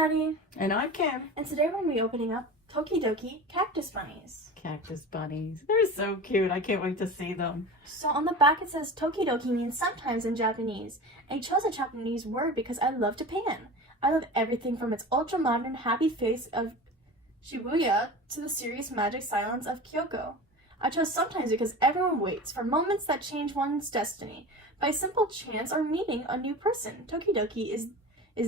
Maddie. And I'm Kim. And today we're going to be opening up Tokidoki Cactus Bunnies. Cactus Bunnies. They're so cute. I can't wait to see them. So on the back it says Tokidoki means sometimes in Japanese. I chose a Japanese word because I love Japan. I love everything from its ultra-modern happy face of Shibuya to the serious magic silence of Kyoko. I chose sometimes because everyone waits for moments that change one's destiny. By simple chance or meeting a new person, Tokidoki is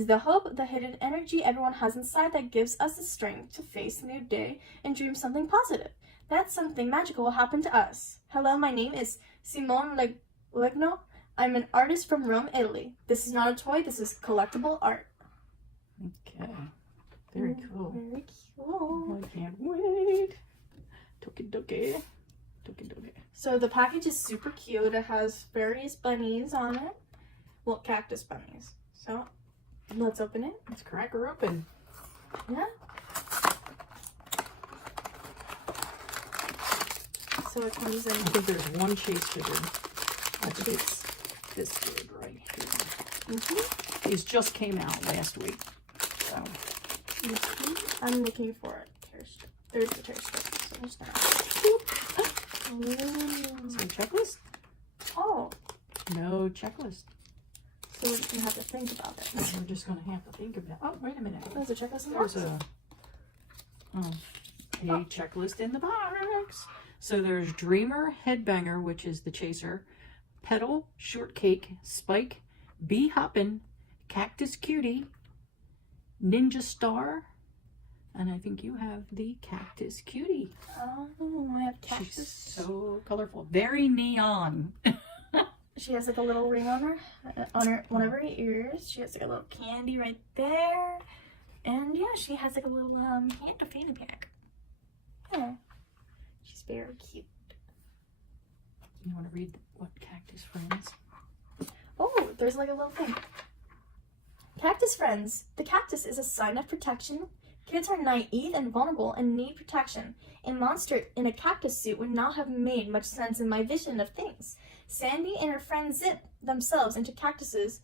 the hope, the hidden energy everyone has inside that gives us the strength to face a new day and dream something positive. That something magical will happen to us. Hello, my name is Simone Legno. I'm an artist from Rome, Italy. This is not a toy, this is collectible art. Okay. Very cool. Very cool. I can't wait. Tokidoki. Tokidoki. So the package is super cute. It has various bunnies on it. Well, cactus bunnies. So let's open it. Let's crack her open. Yeah. So it comes in. I think there's one chase figure. I think it's this dude right here. These just came out last week. So I'm looking for it. There's the tear strip. So there's that. is there a checklist? Oh. No checklist. So we're just gonna have to think about it. We're just gonna have to think about. Oh, wait a minute. There's a checklist in the There's box. a checklist in the box. So there's Dreamer, Headbanger, which is the chaser, Petal, Shortcake, Spike, Bee Hoppin', Cactus Cutie, Ninja Star, and I think you have the Cactus Cutie. Oh, I have cactus. She's so colorful, very neon. She has like a little ring on one of her ears. She has like a little candy right there, and yeah, she has like a little fanny pack. Yeah, she's very cute. You want to read what Cactus Friends? Oh, there's like a little thing. Cactus friends. The cactus is a sign of protection. Kids are naive and vulnerable and need protection. A monster in a cactus suit would not have made much sense in my vision of things. Sandy and her friend zip themselves into cactus suits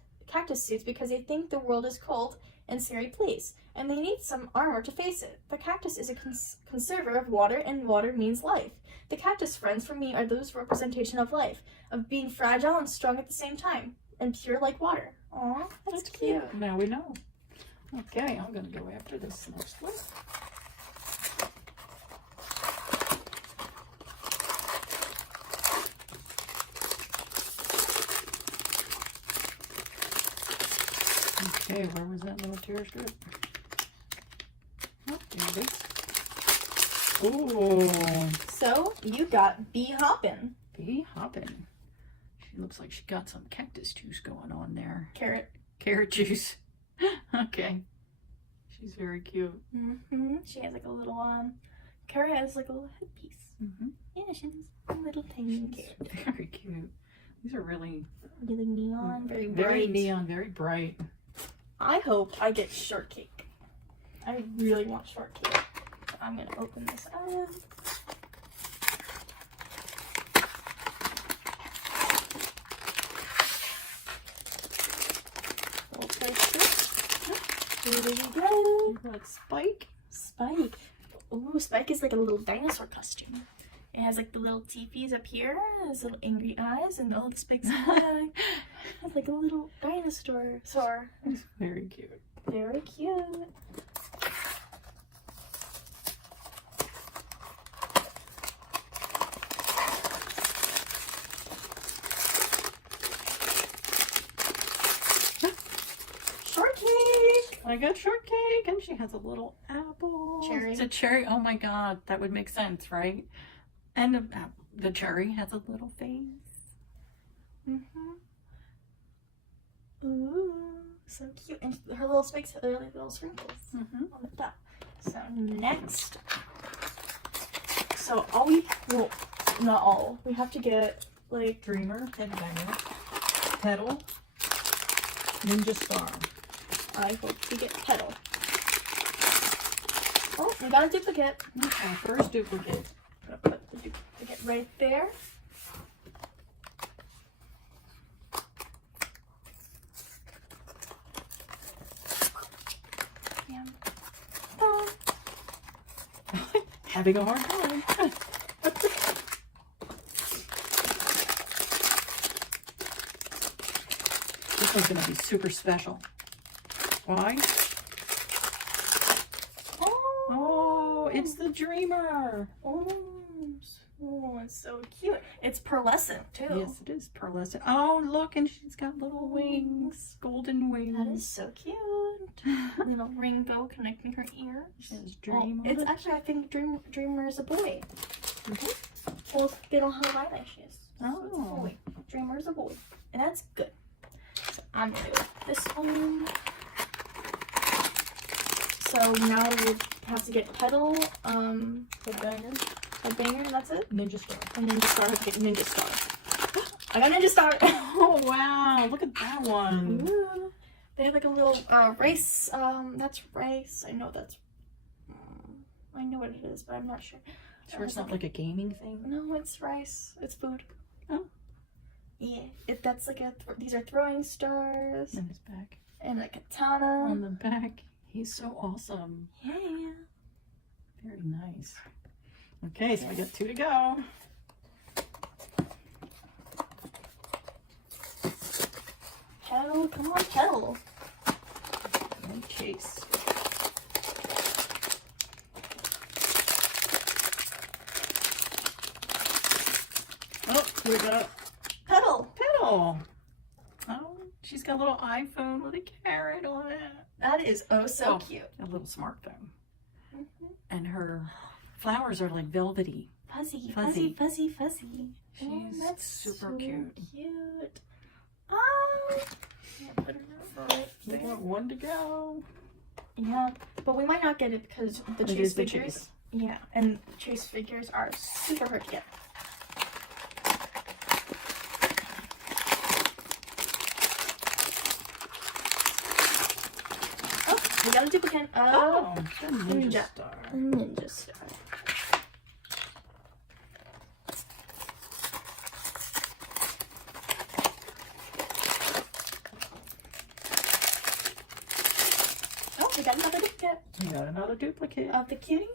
because they think the world is cold and scary place, and they need some armor to face it. The cactus is a conserver of water, and water means life. The cactus friends for me are those representation of life, of being fragile and strong at the same time, and pure like water. Aw, that's cute. Now we know. Okay, I'm going to go after this next one. Okay, where was that little tear strip? Oh, there it is. Oh, So, you got Bee Hoppin'. Bee Hoppin'. She looks like she got some cactus juice going on there. Carrot Juice. Okay. She's very cute. She has like a little carrot has like a little headpiece. Yeah, she's a little tiny carrot. Very cute. These are really neon, very bright. Neon, very bright. I hope I get shortcake. I really want shortcake. So I'm gonna open this up. Here we go. You've got Spike. Spike. Ooh, Spike is like a little dinosaur costume. It has like the little teepees up here, his little angry eyes, and all the Spike's back. It's like a little dinosaur. It's very cute. Very cute. Shortcake! I got shortcake, and she has a little apple. Cherry. It's a cherry. Oh my god, that would make sense, right? And the cherry has a little face. Ooh, so cute. And her little spikes have like little sprinkles on the top. So next. So well, not all. We have to get like Dreamer, Headbanger, Petal, Ninja Star. I hope we get Petal. Oh, we got a duplicate. Our first duplicate. I'm gonna put the duplicate right there. having a hard time. This one's going to be super special. Why? Oh, it's the Dreamer. Oh, it's so cute. It's pearlescent too. Yes, it is pearlescent. Oh, look, and she's got little wings, golden wings. That is so cute. Little rainbow connecting her ears. Says Dream. It's actually, I think Dreamer is a boy. Well, they don't have eyelashes. So it's a boy. Dreamer is a boy, and that's good. So I'm gonna do this one. So now we have to get Petal, Headbanger, and that's it? Ninja Star. A Ninja Star. Okay, Ninja Star. I got Ninja Star! Oh, wow. Look at that one. Ooh. They have like a little rice. That's rice. I know that's... I know what it is, but I'm not sure. Sure it's not like a gaming thing? No, it's rice. It's food. Oh. Yeah. That's like these are throwing stars. And his back. And a katana. On the back. He's so awesome. Yeah. Very nice. Okay, so we got 2 to go. Petal, come on, Petal. And Chase. Oh, we got Petal. Petal. Oh, she's got a little iPhone with a carrot on it. That is so cute. A little smartphone. And her flowers are like velvety. Fuzzy. She's that's super so cute. Oh. Put her right We there. got 1 to go. Yeah, but we might not get it because the It Chase is the figures. Chase. Yeah, and Chase figures are super hard to get. Oh, we got a duplicate of Oh, the Ninja Star. Ninja Star. Oh, we got another duplicate We got another duplicate. of the cutie,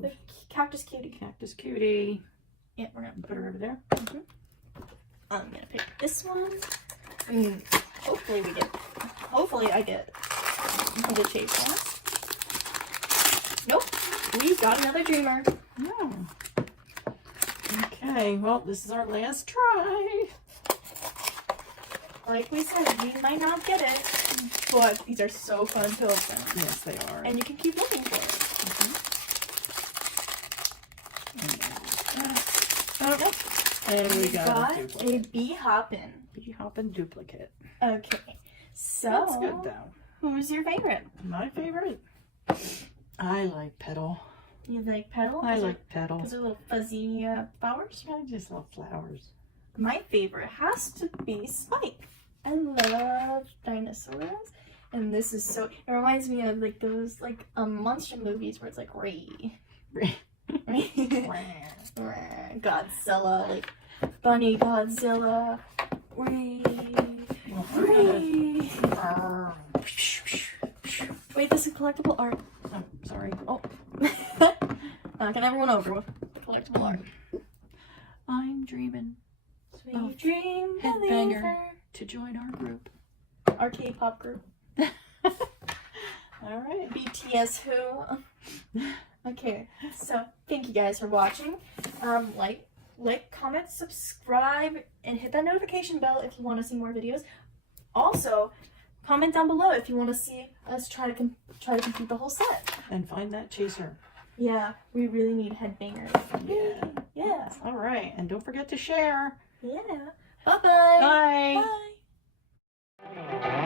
the cactus cutie. Cactus Cutie. Yeah, we're gonna Put her over there. I'm gonna pick this one. And hopefully I get the Chase one. Nope. We got another Dreamer. No. Okay, well, this is our last try. Like we said, we might not get it, but these are so fun to open. Yes, they are. And you can keep looking for it. And we got a a duplicate. Bee Hoppin'. Bee Hoppin' duplicate. Okay. So That's good, though. who's your favorite? My favorite? I like Petal. You like Petal? I like Petal. Because they're little fuzzy flowers. I just love flowers. My favorite has to be Spike. I love dinosaurs. And this is so, it reminds me of like those like monster movies where it's like Ray. Godzilla, like Bunny Godzilla. Ray. Wait, this is collectible art. Oh, sorry. Oh. Can everyone over with collectible art? I'm dreaming Sweet dream, Headbanger believer. to join our group. Our K-pop group. All right. BTS who? Okay, so thank you guys for watching. Like, comment, subscribe, and hit that notification bell if you want to see more videos. Also, comment down below if you want to see us try to complete the whole set. And find that chaser. Yeah, we really need headbangers. Yeah. Yeah. All right. And don't forget to share. Yeah. Bye-bye. Bye. Bye.